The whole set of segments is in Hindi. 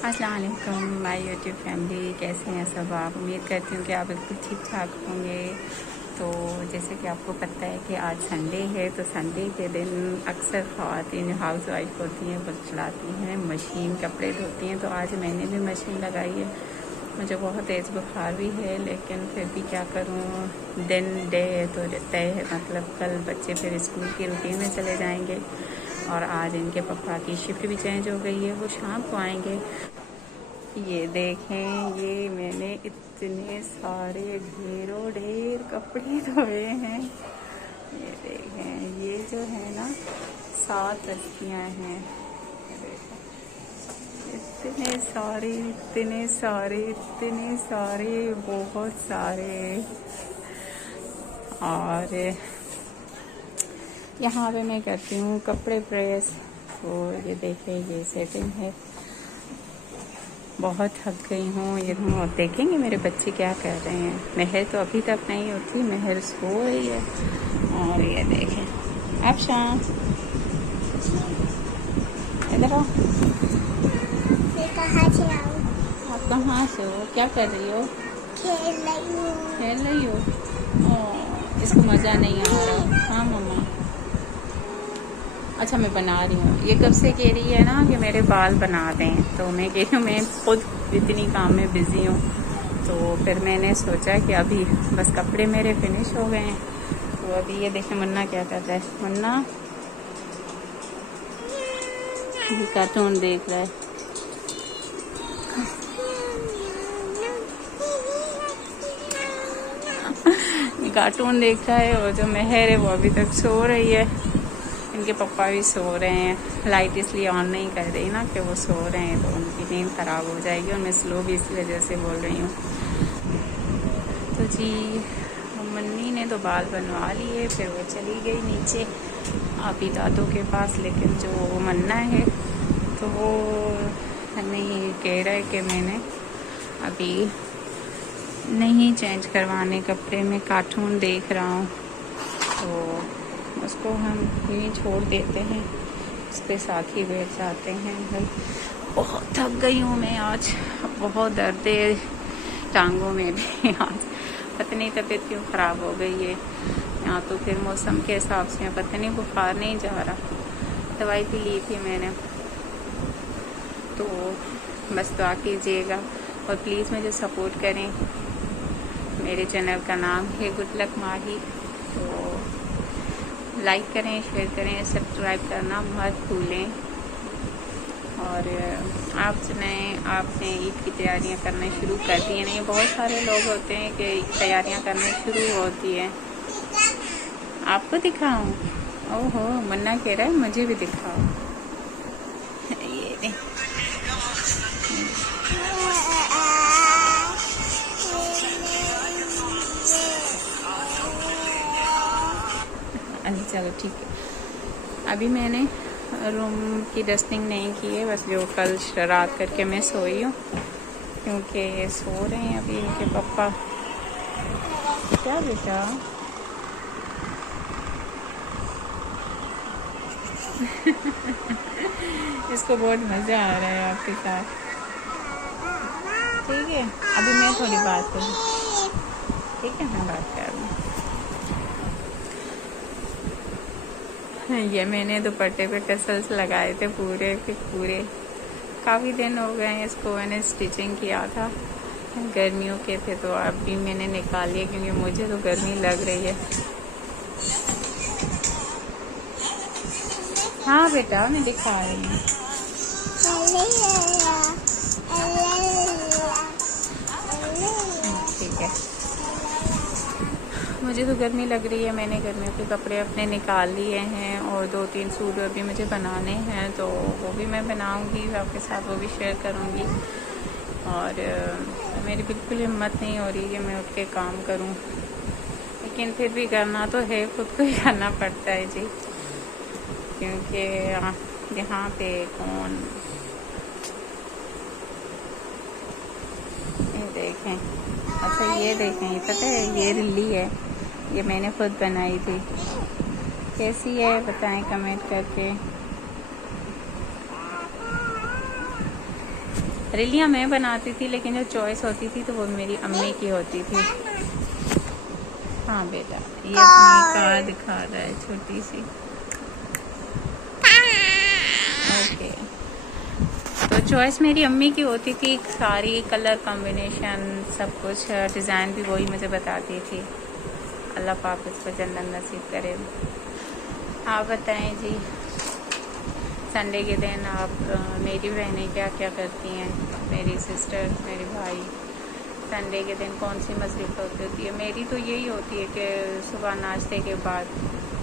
अस्सलाम वालेकुम माय यूट्यूब फैमिली, कैसे हैं सब आप। उम्मीद करती हूँ कि आप बिल्कुल ठीक ठाक होंगे। तो जैसे कि आपको पता है कि आज संडे है, तो संडे के दिन अक्सर ख़वातीन हाउस वाइफ होती हैं वो चलाती हैं मशीन, कपड़े धोती हैं। तो आज मैंने भी मशीन लगाई है। मुझे बहुत तेज़ बुखार भी है, लेकिन फिर भी क्या करूँ, दिन डे तो तय है। मतलब कल बच्चे फिर स्कूल की रूटीन में चले जाएंगे और आज इनके पापा की शिफ्ट भी चेंज हो गई है, वो शाम को आएंगे। ये देखें, ये मैंने इतने सारे ढेर कपड़े धोए हैं। ये देखें, ये जो है ना 7 तस्कियाँ हैं। इतने सारे बहुत सारे। और यहाँ पे मैं करती हूँ कपड़े प्रेस। तो ये देखें, ये सेटिंग है। बहुत थक गई हूँ। ये देखेंगे मेरे बच्चे क्या कर रहे हैं। महर तो अभी तक नहीं उठी, महर सो रही है। और ये देखें, आप शाम इधर आओ। आप कहाँ से हो, क्या कर रही हो? खेल रही हो। इसको मज़ा नहीं आ रहा। हाँ मम्मा, अच्छा मैं बना रही हूँ। ये कब से कह रही है ना कि मेरे बाल बना दें, तो मैं कह रही हूँ मैं खुद इतनी काम में बिज़ी हूँ। तो फिर मैंने सोचा कि अभी बस कपड़े मेरे फिनिश हो गए हैं। तो अभी ये देखें मुन्ना क्या करता है। मुन्ना कार्टून देख रहा है। कार्टून देख रहा है। और जो महर है वो अभी तक सो रही है। इनके पापा भी सो रहे हैं। लाइट इसलिए ऑन नहीं कर रही ना कि वो सो रहे हैं, तो उनकी नींद ख़राब हो जाएगी। और मैं स्लो भी इस वजह से बोल रही हूँ। तो जी, मन्नी ने तो बाल बनवा लिए, फिर वो चली गई नीचे आपी दादों के पास। लेकिन जो मन्ना है तो वो नहीं कह रहा है कि मैंने अभी नहीं चेंज करवाने कपड़े में, कार्टून देख रहा हूँ। तो उसको हम यहीं छोड़ देते हैं, उसके साथ ही बैठ जाते हैं। भाई बहुत थक गई हूँ मैं आज, बहुत दर्द है टांगों में भी। आज पता नहीं तबीयत क्यों ख़राब हो गई है। यहाँ तो फिर मौसम के हिसाब से पता नहीं बुखार नहीं जा रहा। दवाई भी ली थी मैंने। तो बस दुआ कीजिएगा और प्लीज़ मुझे सपोर्ट करें। मेरे चैनल का नाम है गुड लक माही। तो लाइक करें, शेयर करें, सब्सक्राइब करना मत भूलें। और आप सुनाएं, आपने ईद की तैयारियां करना शुरू कर दी है? नहीं, बहुत सारे लोग होते हैं कि तैयारियां करना शुरू होती है। आपको दिखाऊं? ओहो, मुन्ना कह रहा है मुझे भी दिखाओ। ये नहीं। अच्छा चलो ठीक है। अभी मैंने रूम की डस्टिंग नहीं की है, बस जो कल रात करके मैं सोई हूँ, क्योंकि ये सो रहे हैं अभी इनके पापा। क्या बेटा? इसको बहुत मज़ा आ रहा है आपके साथ। ठीक है, अभी मैं थोड़ी बात करूँ। ठीक है, मैं बात कर रही हूँ। ये मैंने दुपट्टे पे टसल्स लगाए थे पूरे। काफ़ी दिन हो गए हैं इसको मैंने स्टिचिंग किया था, गर्मियों के थे। तो अभी मैंने निकाल लिया क्योंकि मुझे तो गर्मी लग रही है। हाँ बेटा, मैं दिखा रही हूँ। ठीक है, मुझे तो गर्मी लग रही है। मैंने गर्मियों के कपड़े अपने निकाल लिए हैं और 2-3 सूट अभी मुझे बनाने हैं, तो वो भी मैं बनाऊंगी आपके साथ, वो भी शेयर करूंगी। और मेरी बिल्कुल हिम्मत नहीं हो रही कि मैं उठ के काम करूं, लेकिन फिर भी करना तो है, खुद को ही करना पड़ता है जी। क्योंकि यहाँ पे कौन, ये देखें। अच्छा ये देखें, ये पता है ये रिल्ली है, ये मैंने खुद बनाई थी। कैसी है बताएं कमेंट करके। रिलियाँ मैं बनाती थी, लेकिन जो चॉइस होती थी तो वो मेरी अम्मी की होती थी। हाँ बेटा, ये अपनी कार दिखा रहा है छोटी सी। ओके, तो चॉइस मेरी अम्मी की होती थी, सारी कलर कॉम्बिनेशन सब कुछ, डिज़ाइन भी वही मुझे बताती थी। अल्लाह पाक उसको जन्नत नसीब करे। आप बताएं जी, संडे के दिन आप मेरी बहनें क्या क्या करती हैं, मेरी सिस्टर, मेरे भाई, संडे के दिन कौन सी मसरूफ़ होती है? मेरी तो यही होती है कि सुबह नाश्ते के बाद,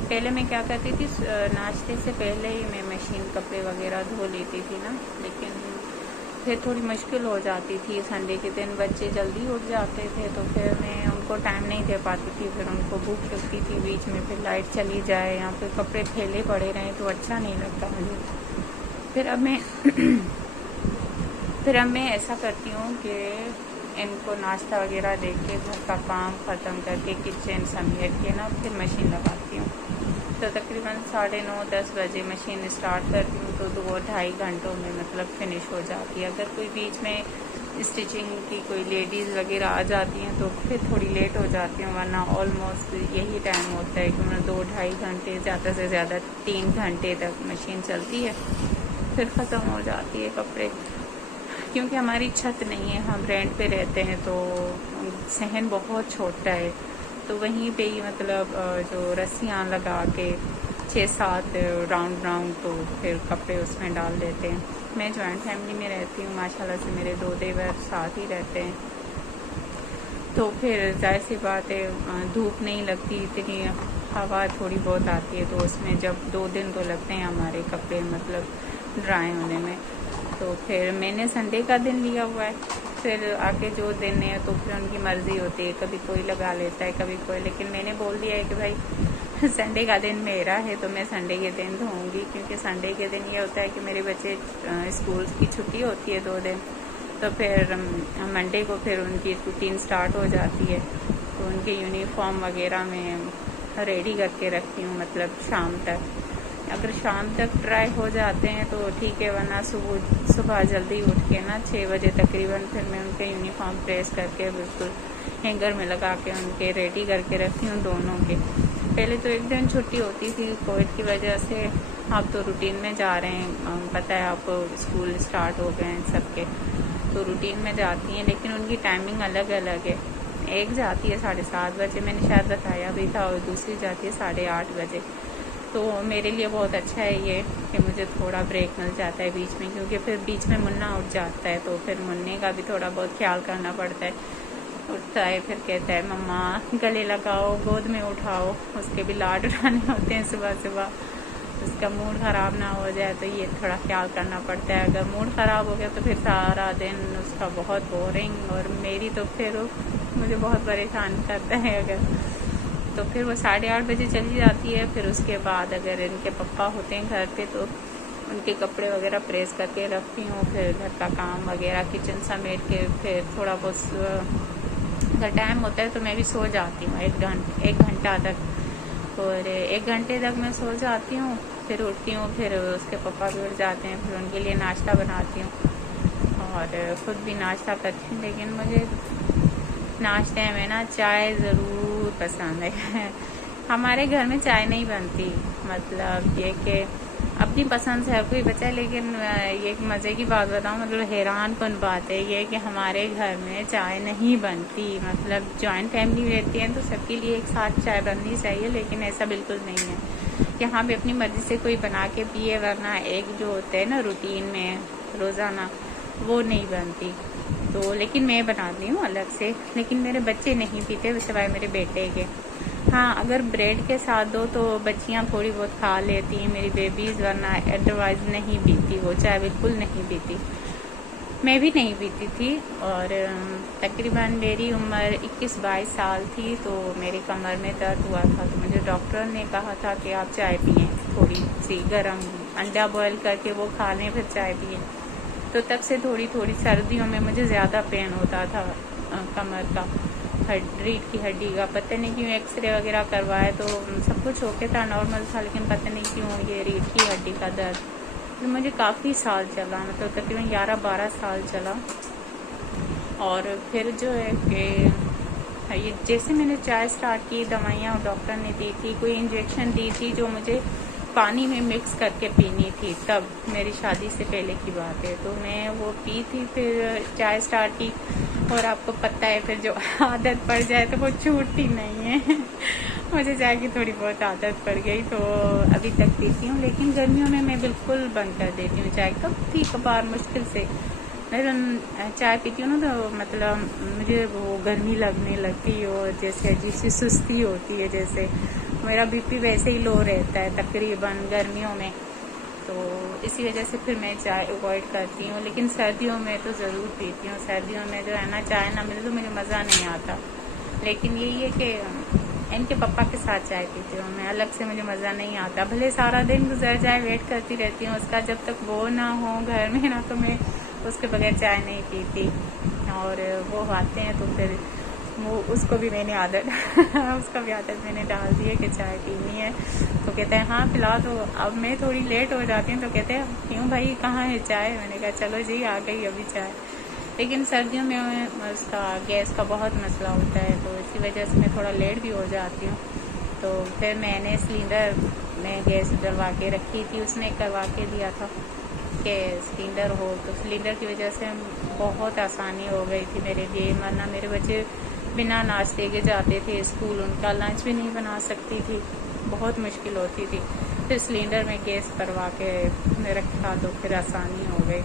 पहले मैं क्या करती थी, नाश्ते से पहले ही मैं मशीन कपड़े वगैरह धो लेती थी ना, लेकिन फिर थोड़ी मुश्किल हो जाती थी। संडे के दिन बच्चे जल्दी उठ जाते थे तो फिर मैं उनको टाइम नहीं दे पाती थी, फिर उनको भूख लगती थी बीच में, फिर लाइट चली जाए या फिर कपड़े फैले पड़े रहें तो अच्छा नहीं लगता मुझे। फिर अब मैं ऐसा करती हूँ कि इनको नाश्ता वगैरह दे के घर का काम ख़त्म करके किचन समेट के ना फिर मशीन लगाती हूँ। तो तकरीबन 9:30-10 बजे मशीन स्टार्ट करती हूँ तो 2-2.5 घंटों में मतलब फ़िनिश हो जाती है। अगर कोई बीच में स्टिचिंग की कोई लेडीज़ वगैरह आ जाती हैं तो फिर थोड़ी लेट हो जाती हूँ, वरना ऑलमोस्ट यही टाइम होता है कि मतलब 2-2.5 घंटे, ज़्यादा से ज़्यादा 3 घंटे तक मशीन चलती है, फिर ख़त्म हो जाती है कपड़े। क्योंकि हमारी छत नहीं है, हम रेंट पे रहते हैं तो सहन बहुत छोटा है, तो वहीं पे ही मतलब जो रस्सियाँ लगा के 6-7 राउंड तो फिर कपड़े उसमें डाल देते हैं। मैं जॉइंट फैमिली में रहती हूँ, माशाल्लाह से मेरे 2 देवर साथ ही रहते हैं, तो फिर जाहिर सी बात है धूप नहीं लगती, इतनी हवा थोड़ी बहुत आती है, तो उसमें जब 2 दिन तो लगते हैं हमारे कपड़े मतलब ड्राई होने में। तो फिर मैंने संडे का दिन लिया हुआ है, फिर आगे जो दिन है तो फिर उनकी मर्ज़ी होती है, कभी कोई लगा लेता है कभी कोई, लेकिन मैंने बोल दिया है कि भाई संडे का दिन मेरा है तो मैं संडे के दिन धोऊंगी, क्योंकि संडे के दिन ये होता है कि मेरे बच्चे स्कूल की छुट्टी होती है 2 दिन, तो फिर मंडे को फिर उनकी रूटीन स्टार्ट हो जाती है, तो उनके यूनिफॉर्म वगैरह मैं रेडी करके रखती हूँ, मतलब शाम तक। अगर शाम तक ड्राई हो जाते हैं तो ठीक है, वरना सुबह जल्दी उठ के ना 6 बजे तकरीबन फिर मैं उनके यूनिफॉर्म प्रेस करके बिल्कुल हैंगर में लगा के उनके रेडी करके रखती हूँ दोनों के। पहले तो एक दिन छुट्टी होती थी कोविड की वजह से, अब तो रूटीन में जा रहे हैं, पता है आपको स्कूल स्टार्ट हो गए हैं सबके, तो रूटीन में जाती हैं, लेकिन उनकी टाइमिंग अलग अलग है। एक जाती है 7:30 बजे, मैंने शायद बताया भी था, और दूसरी जाती है 8:30 बजे। तो मेरे लिए बहुत अच्छा है ये कि मुझे थोड़ा ब्रेक मिल जाता है बीच में, क्योंकि फिर बीच में मुन्ना उठ जाता है तो फिर मुन्ने का भी थोड़ा बहुत ख्याल करना पड़ता है। उठता है फिर कहता है मम्मा गले लगाओ, गोद में उठाओ, उसके भी लाड उठाने होते हैं सुबह सुबह, उसका मूड ख़राब ना हो जाए तो ये थोड़ा ख्याल करना पड़ता है। अगर मूड ख़राब हो गया तो फिर सारा दिन उसका बहुत बोरिंग, और मेरी तो फिर मुझे बहुत परेशान करता है। अगर तो फिर वो 8:30 बजे चली जाती है, फिर उसके बाद अगर इनके पापा होते हैं घर पे तो उनके कपड़े वगैरह प्रेस करके रखती हूँ, फिर घर का काम वगैरह किचन समेट के फिर थोड़ा बहुत अगर टाइम होता है तो मैं भी सो जाती हूँ 1 घंटा तक, और 1 घंटे तक मैं सो जाती हूँ, फिर उठती हूँ, फिर उसके पापा भी उठ जाते हैं, फिर उनके लिए नाश्ता बनाती हूँ और ख़ुद भी नाश्ता करती हूँ। लेकिन मुझे नाश्ते में ना चाय ज़रूर पसंद है। हमारे घर में चाय नहीं बनती, मतलब ये कि अपनी पसंद से हर कोई बचा है, लेकिन ये एक मज़े की बात बताऊँ, मतलब हैरानकुन बात है ये कि हमारे घर में चाय नहीं बनती। मतलब जॉइंट फैमिली रहती है तो सबके लिए एक साथ चाय बननी चाहिए, लेकिन ऐसा बिल्कुल नहीं है। यहाँ पे अपनी मर्ज़ी से कोई बना के पिए, वरना एक जो होता है ना रूटीन में रोज़ाना, वो नहीं बनती। तो लेकिन मैं बनाती हूँ अलग से, लेकिन मेरे बच्चे नहीं पीते सिवाय मेरे बेटे के। हाँ, अगर ब्रेड के साथ दो तो बच्चियाँ थोड़ी बहुत खा लेती हैं मेरी बेबीज़, वरना अदरवाइज़ नहीं पीती, वो चाय बिल्कुल नहीं पीती। मैं भी नहीं पीती थी, और तकरीबन मेरी उम्र 21-22 साल थी तो मेरी कमर में दर्द हुआ था, तो मुझे डॉक्टर ने कहा था कि आप चाय पिएँ, थोड़ी सी गर्म अंडा बॉयल करके वो खा लें फिर चाय पिएँ। तो तब से थोड़ी सर्दियों में मुझे ज़्यादा पेन होता था कमर का, रीढ़ की हड्डी का। पता नहीं क्यों एक्सरे वगैरह करवाए तो सब कुछ ओके था, नॉर्मल था, लेकिन पता नहीं क्यों ये रीढ़ की हड्डी का दर्द तो मुझे काफ़ी साल चला, मतलब तकरीबन 11-12 साल चला। और फिर जो है कि ये जैसे मैंने चाय स्टार्ट की, दवाइयाँ डॉक्टर ने दी थी, कोई इंजेक्शन दी थी जो मुझे पानी में मिक्स करके पीनी थी, तब मेरी शादी से पहले की बात है। तो मैं वो पी थी, फिर चाय स्टार्ट की। और आपको पता है फिर जो आदत पड़ जाए तो वो छूटती नहीं है। मुझे चाय की थोड़ी बहुत आदत पड़ गई, तो अभी तक पीती हूँ। लेकिन गर्मियों में मैं बिल्कुल बंद कर देती हूँ चाय, कभी कभार मुश्किल से। मैं चाय पीती हूँ ना, तो मतलब मुझे वो गर्मी लगने लगती है और जैसे अजीब सी सुस्ती होती है, जैसे मेरा बीपी वैसे ही लो रहता है तकरीबन गर्मियों में। तो इसी वजह से फिर मैं चाय अवॉइड करती हूँ। लेकिन सर्दियों में तो ज़रूर पीती हूँ। सर्दियों में जो है ना, चाय ना मिले तो मुझे मज़ा नहीं आता। लेकिन यही है कि इनके पापा के साथ चाय पीती हूँ मैं, अलग से मुझे मज़ा नहीं आता। भले सारा दिन गुजर जाए, वेट करती रहती हूँ उसका, जब तक वो ना हो घर में ना, तो मैं उसके बगैर चाय नहीं पीती। और वो आते हैं तो फिर वो उसको भी मैंने आदत उसका भी आदत मैंने डाल दी है कि चाय पीनी है। तो कहते हैं हाँ पिला दो। अब मैं थोड़ी लेट हो जाती हूँ तो कहते हैं क्यों भाई, कहाँ है चाय? मैंने कहा चलो जी आ गई अभी चाय। लेकिन सर्दियों में उसका गैस का बहुत मसला होता है, तो इसी वजह से मैं थोड़ा लेट भी हो जाती हूँ। तो फिर मैंने सिलेंडर में गैस डलवा के रखी थी, उसने करवा के दिया था कि सिलेंडर हो। तो सिलेंडर की वजह से बहुत आसानी हो गई थी मेरे लिए, वरना मेरे बच्चे बिना नाश्ते के जाते थे स्कूल, उनका लंच भी नहीं बना सकती थी, बहुत मुश्किल होती थी। फिर सिलेंडर में गैस भरवा के रखा तो फिर आसानी हो गई।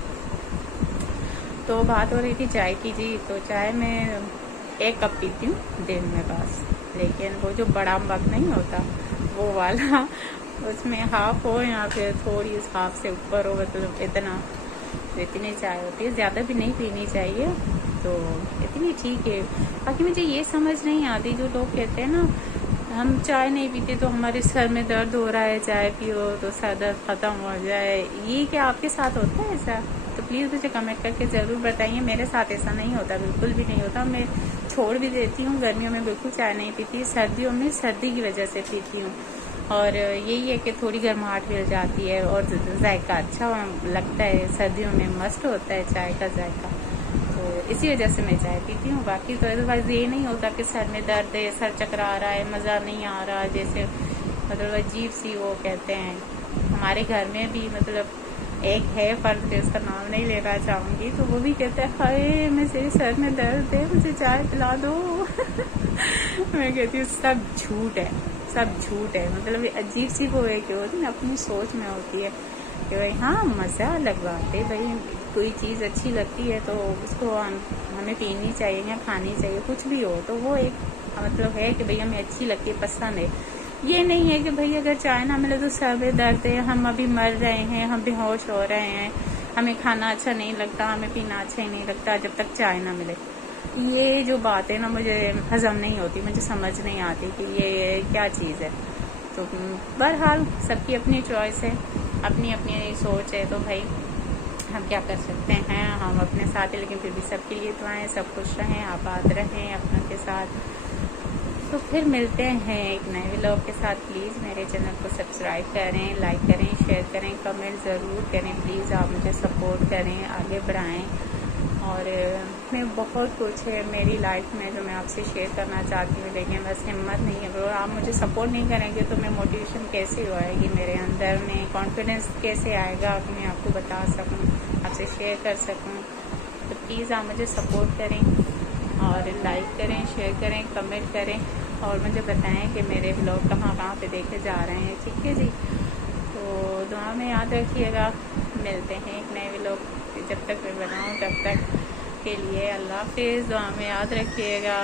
तो बात हो रही थी चाय की जी। तो चाय में 1 कप पीती हूँ दिन में बस। लेकिन वो जो बड़ा मग नहीं होता वो वाला, उसमें हाफ हो या फिर थोड़ी उस हाफ से ऊपर हो, मतलब इतना, तो इतनी चाय होती है। ज़्यादा भी नहीं पीनी चाहिए, तो इतनी ठीक है। बाकी मुझे ये समझ नहीं आती जो लोग कहते हैं ना हम चाय नहीं पीते तो हमारे सर में दर्द हो रहा है, चाय पियो तो सर दर्द ख़त्म हो जाए। ये क्या आपके साथ होता है ऐसा? तो प्लीज़ मुझे कमेंट करके ज़रूर बताइए। मेरे साथ ऐसा नहीं होता, बिल्कुल भी नहीं होता। मैं छोड़ भी देती हूँ, गर्मियों में बिल्कुल चाय नहीं पीती, सर्दियों में सर्दी की वजह से पीती हूँ। और यही है कि थोड़ी गर्माहट मिल जाती है और जायका अच्छा लगता है। सर्दियों में मस्त होता है चाय का जायका, तो इसी वजह से मैं चाय पीती हूँ। बाकी तो अदरवाइज ये नहीं होता कि सर में दर्द है, सर चकरा रहा है, मज़ा नहीं आ रहा, जैसे मतलब अजीब सी वो कहते हैं। हमारे घर में भी मतलब एक है फर्द, उसका नाम नहीं लेना चाहूँगी, तो वो भी कहता है हाय मेरे सर में दर्द है, मुझे चाय पिला दो। मैं कहती हूँ सब झूठ है, सब झूठ है। मतलब अजीब सी वो है कि होती ना, अपनी सोच में होती है कि भाई हाँ मज़ा अलग बात है, भाई कोई चीज़ अच्छी लगती है तो उसको हमें पीनी चाहिए या खानी चाहिए, कुछ भी हो। तो वो एक मतलब है कि भाई हमें अच्छी लगती है, पसंद है। ये नहीं है कि भाई अगर चाय ना मिले तो सर में दर्द है, हम अभी मर रहे हैं, हम बेहोश हो रहे हैं, हमें खाना अच्छा नहीं लगता, हमें पीना अच्छा ही नहीं लगता जब तक चाय ना मिले। ये जो बात है ना मुझे हजम नहीं होती, मुझे समझ नहीं आती कि ये क्या चीज़ है। तो बहरहाल सबकी अपनी चॉइस है, अपनी अपनी सोच है, तो भाई हम क्या कर सकते हैं। हम अपने साथ हैं, लेकिन फिर भी सबके लिए दुआएं, सब खुश रहें, आबाद रहें अपनों के साथ। तो फिर मिलते हैं एक नए व्लॉग के साथ। प्लीज़ मेरे चैनल को सब्सक्राइब करें, लाइक करें, शेयर करें, कमेंट ज़रूर करें। प्लीज़ आप मुझे सपोर्ट करें, आगे बढ़ाएं। और मैं बहुत कुछ है मेरी लाइफ में जो मैं आपसे शेयर करना चाहती हूँ, लेकिन बस हिम्मत नहीं है। और आप मुझे सपोर्ट नहीं करेंगे तो मैं मोटिवेशन कैसे आएगी मेरे अंदर में, कॉन्फिडेंस कैसे आएगा कि मैं आपको बता सकूँ, आपसे शेयर कर सकूँ। तो प्लीज़ आप मुझे सपोर्ट करें और लाइक करें, शेयर करें, कमेंट करें और मुझे बताएं कि मेरे ब्लॉग कहाँ कहाँ पे देखे जा रहे हैं। ठीक है जी, तो दुआ में याद रखिएगा। मिलते हैं एक नए व्लॉग, जब तक मैं बनाऊँ तब तक के लिए अल्लाह हाफिज़। दुआ में याद रखिएगा।